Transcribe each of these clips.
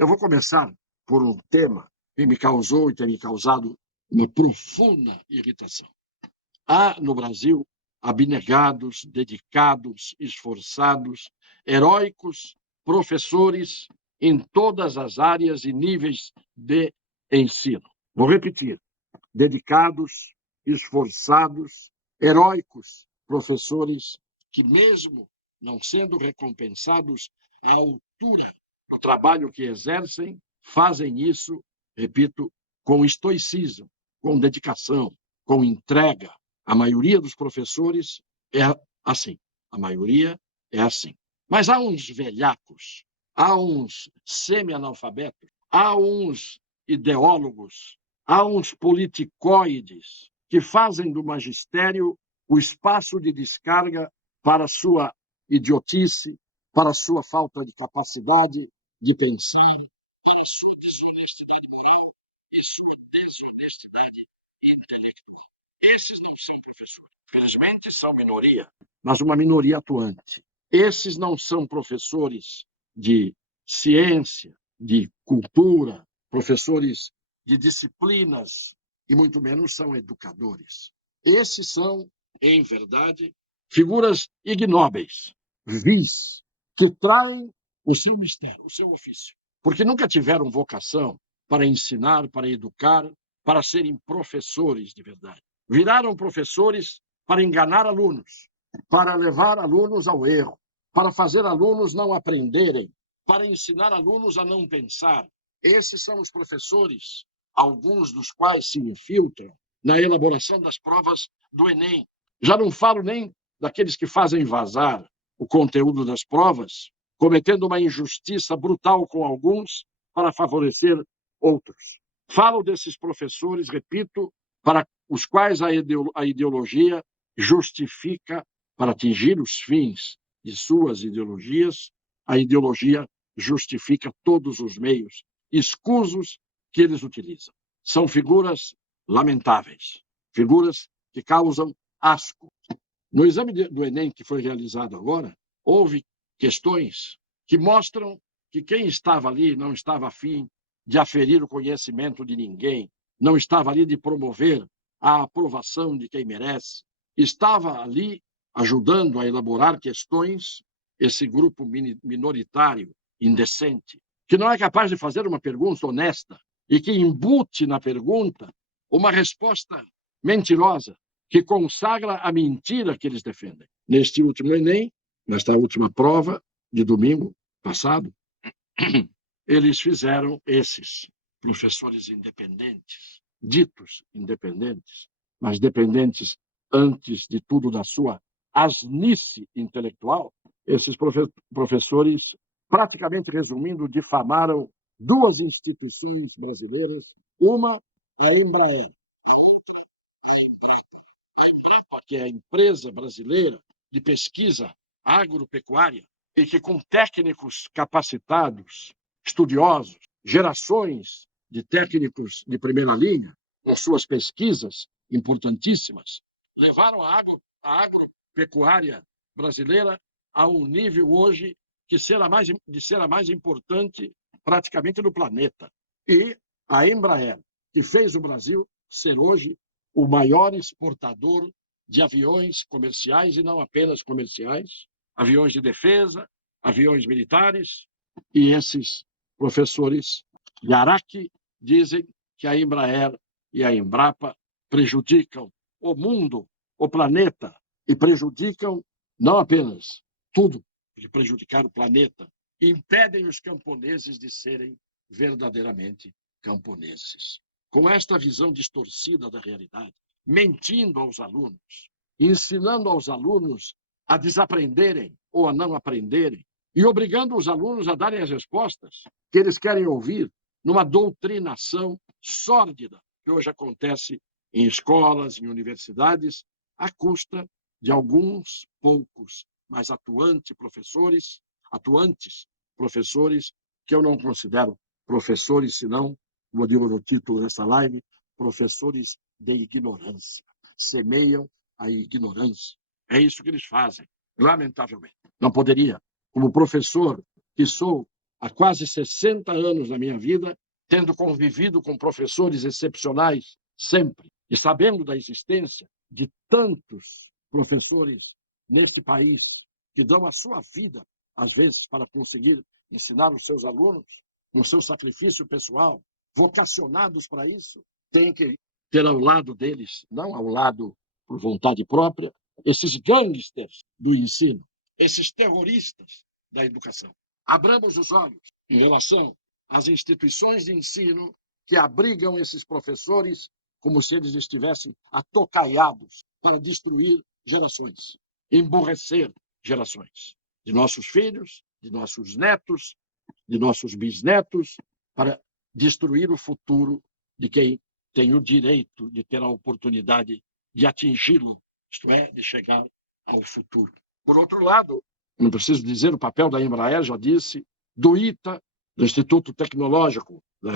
Eu vou começar por um tema que me causou e tem me causado uma profunda irritação. Há no Brasil abnegados, dedicados, esforçados, heróicos professores em todas as áreas e níveis de ensino. Vou repetir: dedicados, esforçados, heróicos professores que, mesmo não sendo recompensados à altura do trabalho que exercem, fazem isso, repito, com estoicismo, com dedicação, com entrega. A maioria dos professores é assim. A maioria é assim. Mas há uns velhacos, há uns semi-analfabetos, há uns ideólogos, há uns politicoides que fazem do magistério o espaço de descarga para sua idiotice, para sua falta de capacidade de pensar, para sua desonestidade moral e sua desonestidade intelectual. Esses não são professores. Felizmente, são minoria, mas uma minoria atuante. Esses não são professores de ciência, de cultura, professores de disciplinas, e muito menos são educadores. Esses são, em verdade, figuras ignóbeis, vis, que traem o seu mistério, o seu ofício, porque nunca tiveram vocação para ensinar, para educar, para serem professores de verdade. Viraram professores para enganar alunos, para levar alunos ao erro, para fazer alunos não aprenderem, para ensinar alunos a não pensar. Esses são os professores, alguns dos quais se infiltram na elaboração das provas do Enem. Já não falo nem daqueles que fazem vazar o conteúdo das provas, cometendo uma injustiça brutal com alguns para favorecer outros. Falo desses professores, repito, para os quais a ideologia justifica, para atingir os fins de suas ideologias, a ideologia justifica todos os meios escusos que eles utilizam. São figuras lamentáveis, figuras que causam asco. No exame do Enem que foi realizado agora, houve questões que mostram que quem estava ali não estava afim de aferir o conhecimento de ninguém, não estava ali de promover a aprovação de quem merece, estava ali ajudando a elaborar questões, esse grupo minoritário, indecente, que não é capaz de fazer uma pergunta honesta e que embute na pergunta uma resposta mentirosa, que consagra a mentira que eles defendem. Neste último Enem, nesta última prova de domingo passado, eles fizeram, esses professores independentes, ditos independentes, mas dependentes antes de tudo da sua asnice intelectual, esses professores, praticamente resumindo, difamaram duas instituições brasileiras, uma é a Embraer, a Embrapa. A Embrapa, que é a empresa brasileira de pesquisa agropecuária, e que com técnicos capacitados, estudiosos, gerações de técnicos de primeira linha, com suas pesquisas importantíssimas, levaram a agropecuária brasileira a um nível hoje de ser a mais importante praticamente no planeta. E a Embraer, que fez o Brasil ser hoje o maior exportador de aviões comerciais e não apenas comerciais, aviões de defesa, aviões militares, e esses professores de Araque dizem que a Embraer e a Embrapa prejudicam o mundo, o planeta, e prejudicam não apenas tudo de prejudicar o planeta, impedem os camponeses de serem verdadeiramente camponeses. Com esta visão distorcida da realidade, mentindo aos alunos, ensinando aos alunos a desaprenderem ou a não aprenderem, e obrigando os alunos a darem as respostas que eles querem ouvir, numa doutrinação sórdida que hoje acontece em escolas, em universidades, à custa de alguns poucos, mas atuantes professores, que eu não considero professores, senão, como digo no título dessa live, professores de ignorância. Semeiam a ignorância. É isso que eles fazem, lamentavelmente. Não poderia, como professor que sou, há quase 60 anos na minha vida, tendo convivido com professores excepcionais sempre, e sabendo da existência de tantos professores neste país que dão a sua vida, às vezes, para conseguir ensinar os seus alunos, no seu sacrifício pessoal, vocacionados para isso, tem que ter ao lado deles, não ao lado por vontade própria, esses gangsters do ensino, esses terroristas da educação. Abramos os olhos em relação às instituições de ensino que abrigam esses professores como se eles estivessem atocaiados para destruir gerações, emborrecer gerações de nossos filhos, de nossos netos, de nossos bisnetos, para destruir o futuro de quem tem o direito de ter a oportunidade de atingi-lo, isto é, de chegar ao futuro. Por outro lado, não preciso dizer o papel da Embraer, já disse, do ITA, do Instituto Tecnológico de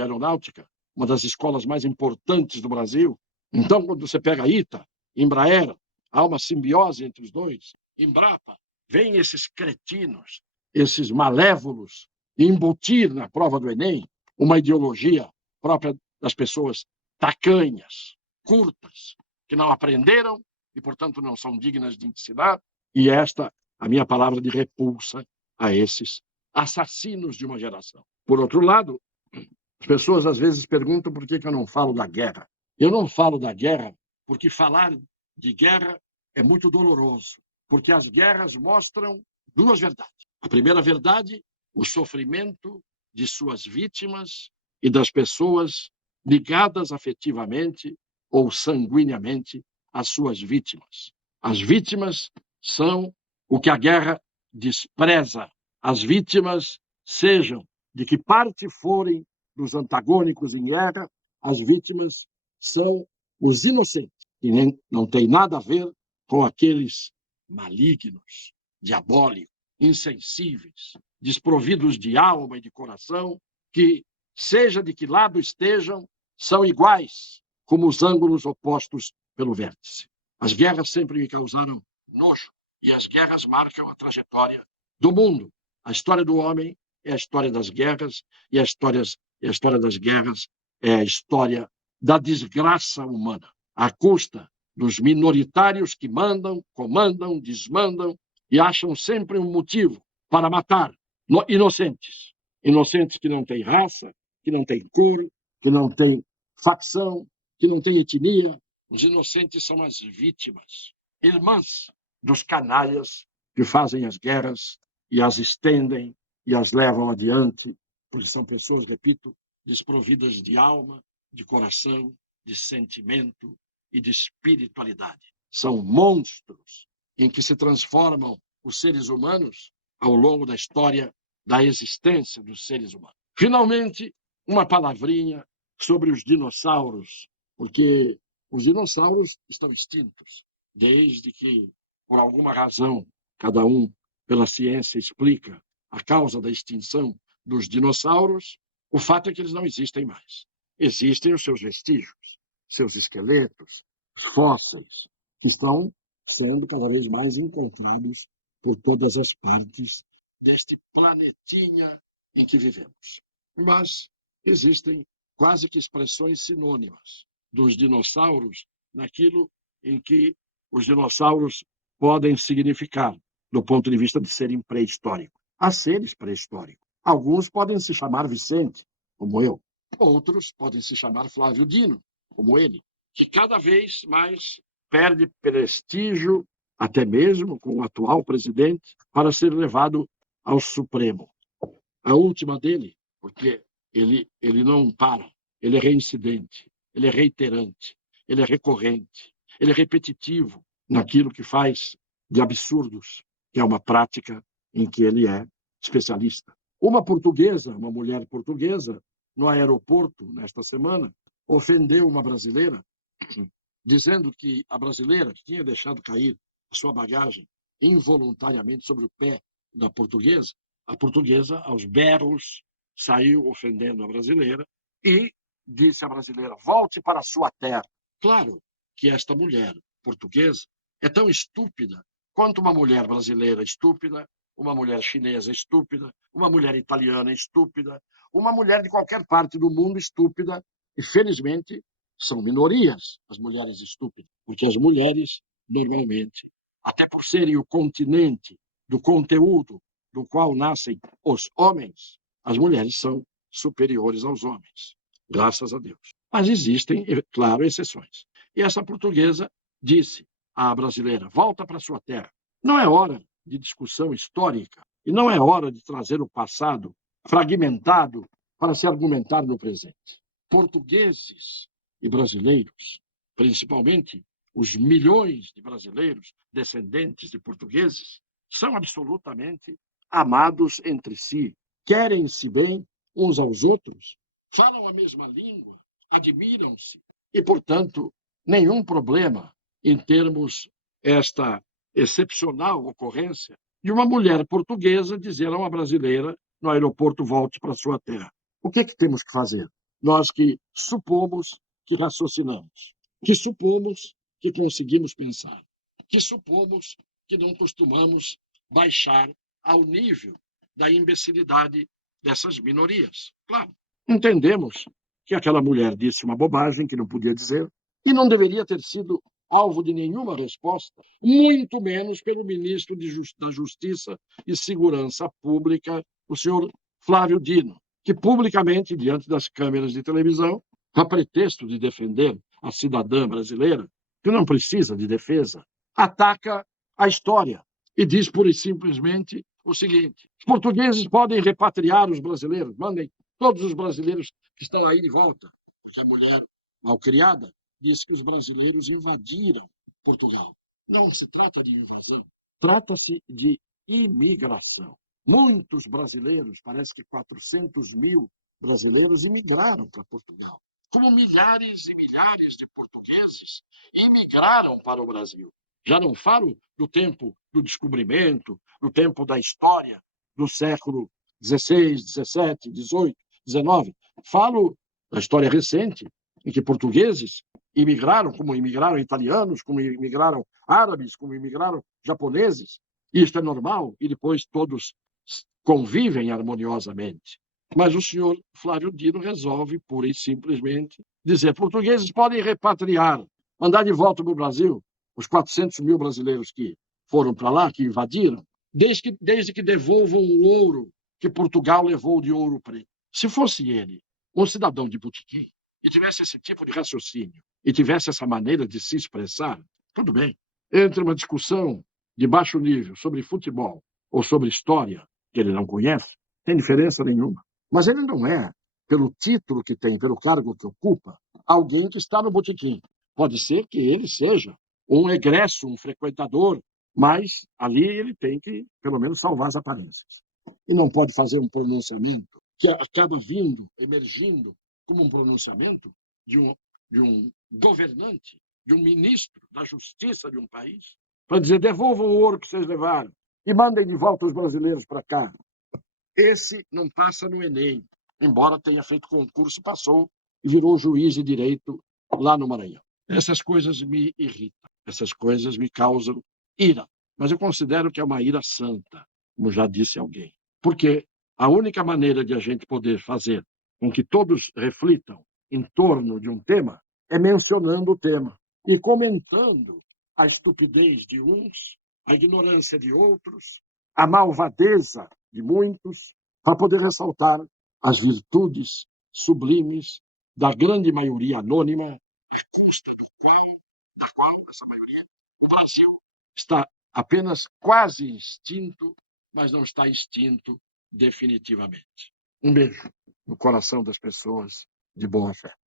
Aeronáutica, uma das escolas mais importantes do Brasil. Então, quando você pega ITA, Embraer, há uma simbiose entre os dois. Embrapa, vêm esses cretinos, esses malévolos, embutir na prova do Enem uma ideologia própria das pessoas tacanhas, curtas, que não aprenderam e, portanto, não são dignas de ensinar. E esta, a minha palavra de repulsa a esses assassinos de uma geração. Por outro lado, as pessoas às vezes perguntam por que eu não falo da guerra. Eu não falo da guerra porque falar de guerra é muito doloroso, porque as guerras mostram duas verdades. A primeira verdade, o sofrimento de suas vítimas e das pessoas ligadas afetivamente ou sanguineamente às suas vítimas. As vítimas são o que a guerra despreza. As vítimas, sejam de que parte forem dos antagônicos em guerra, as vítimas são os inocentes, que não tem nada a ver com aqueles malignos, diabólicos, insensíveis, desprovidos de alma e de coração, que, seja de que lado estejam, são iguais, como os ângulos opostos pelo vértice. As guerras sempre me causaram nojo, e as guerras marcam a trajetória do mundo. A história do homem é a história das guerras, e a história das guerras é a história da desgraça humana, à custa dos minoritários que mandam, comandam, desmandam e acham sempre um motivo para matar inocentes. Inocentes que não têm raça, que não têm cor, que não têm facção, que não têm etnia. Os inocentes são as vítimas, irmãs dos canalhas que fazem as guerras e as estendem e as levam adiante, porque são pessoas, repito, desprovidas de alma, de coração, de sentimento e de espiritualidade. São monstros em que se transformam os seres humanos ao longo da história da existência dos seres humanos. Finalmente, uma palavrinha sobre os dinossauros, porque os dinossauros estão extintos, desde que, por alguma razão, cada um, pela ciência, explica a causa da extinção dos dinossauros, o fato é que eles não existem mais. Existem os seus vestígios, seus esqueletos, os fósseis, que estão sendo cada vez mais encontrados por todas as partes deste planetinha em que vivemos. Mas existem quase que expressões sinônimas dos dinossauros naquilo em que os dinossauros podem significar, do ponto de vista de serem pré-históricos. Há seres pré-históricos. Alguns podem se chamar Vicente, como eu. Outros podem se chamar Flávio Dino, como ele, que cada vez mais perde prestígio, até mesmo com o atual presidente, para ser levado ao Supremo. A última dele, porque ele não para, ele é reincidente, ele é reiterante, ele é recorrente, ele é repetitivo naquilo que faz de absurdos, que é uma prática em que ele é especialista. Uma portuguesa, uma mulher portuguesa, no aeroporto, nesta semana, ofendeu uma brasileira, dizendo que a brasileira que tinha deixado cair a sua bagagem involuntariamente sobre o pé da portuguesa, a portuguesa, aos berros, saiu ofendendo a brasileira e disse à brasileira: volte para a sua terra. Claro que esta mulher portuguesa é tão estúpida quanto uma mulher brasileira estúpida uma mulher chinesa estúpida, uma mulher italiana estúpida, uma mulher de qualquer parte do mundo estúpida, e felizmente são minorias as mulheres estúpidas, porque as mulheres, normalmente, até por serem o continente do conteúdo do qual nascem os homens, as mulheres são superiores aos homens, graças a Deus. Mas existem, claro, exceções. E essa portuguesa disse à brasileira: volta para sua terra. Não é hora de discussão histórica e não é hora de trazer o passado fragmentado para se argumentar no presente. Portugueses e brasileiros, principalmente os milhões de brasileiros descendentes de portugueses, são absolutamente amados entre si, querem-se bem uns aos outros, falam a mesma língua, admiram-se e, portanto, nenhum problema em termos esta excepcional ocorrência de uma mulher portuguesa dizer a uma brasileira no aeroporto: volte para sua terra. O que é que temos que fazer? Nós que supomos que raciocinamos, que supomos que conseguimos pensar, que supomos que não costumamos baixar ao nível da imbecilidade dessas minorias. Claro, entendemos que aquela mulher disse uma bobagem que não podia dizer e não deveria ter sido alvo de nenhuma resposta, muito menos pelo ministro da Justiça e Segurança Pública, o senhor Flávio Dino, que publicamente, diante das câmeras de televisão, a pretexto de defender a cidadã brasileira, que não precisa de defesa, ataca a história e diz pura e simplesmente o seguinte: os portugueses podem repatriar os brasileiros, mandem todos os brasileiros que estão aí de volta, porque a mulher malcriada diz que os brasileiros invadiram Portugal. Não se trata de invasão, trata-se de imigração. Muitos brasileiros, parece que 400 mil brasileiros, imigraram para Portugal, como milhares e milhares de portugueses imigraram para o Brasil. Já não falo do tempo do descobrimento, do tempo da história do século XVI, XVII, XVIII, XIX. Falo da história recente, em que portugueses imigraram, como imigraram italianos, como imigraram árabes, como imigraram japoneses. Isto é normal e depois todos convivem harmoniosamente. Mas o senhor Flávio Dino resolve, pura e simplesmente, dizer: portugueses podem repatriar, mandar de volta para o Brasil os 400 mil brasileiros que foram para lá, que invadiram, desde que devolvam o ouro que Portugal levou de Ouro Preto. Se fosse ele, um cidadão de botequim, e tivesse esse tipo de raciocínio, e tivesse essa maneira de se expressar, tudo bem. Entre uma discussão de baixo nível sobre futebol ou sobre história, que ele não conhece, tem diferença nenhuma. Mas ele não é, pelo título que tem, pelo cargo que ocupa, alguém que está no botequim. Pode ser que ele seja um egresso, um frequentador, mas ali ele tem que, pelo menos, salvar as aparências. E não pode fazer um pronunciamento que acaba vindo, emergindo, como um pronunciamento de um governante, de um ministro da Justiça de um país, para dizer: devolvam o ouro que vocês levaram e mandem de volta os brasileiros para cá. Esse não passa no Enem, embora tenha feito concurso, passou e virou juiz de direito lá no Maranhão. Essas coisas me irritam, essas coisas me causam ira, mas eu considero que é uma ira santa, como já disse alguém, porque a única maneira de a gente poder fazer com que todos reflitam em torno de um tema é mencionando o tema e comentando a estupidez de uns, a ignorância de outros, a malvadeza de muitos, para poder ressaltar as virtudes sublimes da grande maioria anônima, à custa da qual essa maioria, o Brasil está apenas quase extinto, mas não está extinto definitivamente. Um beijo no coração das pessoas de boa fé.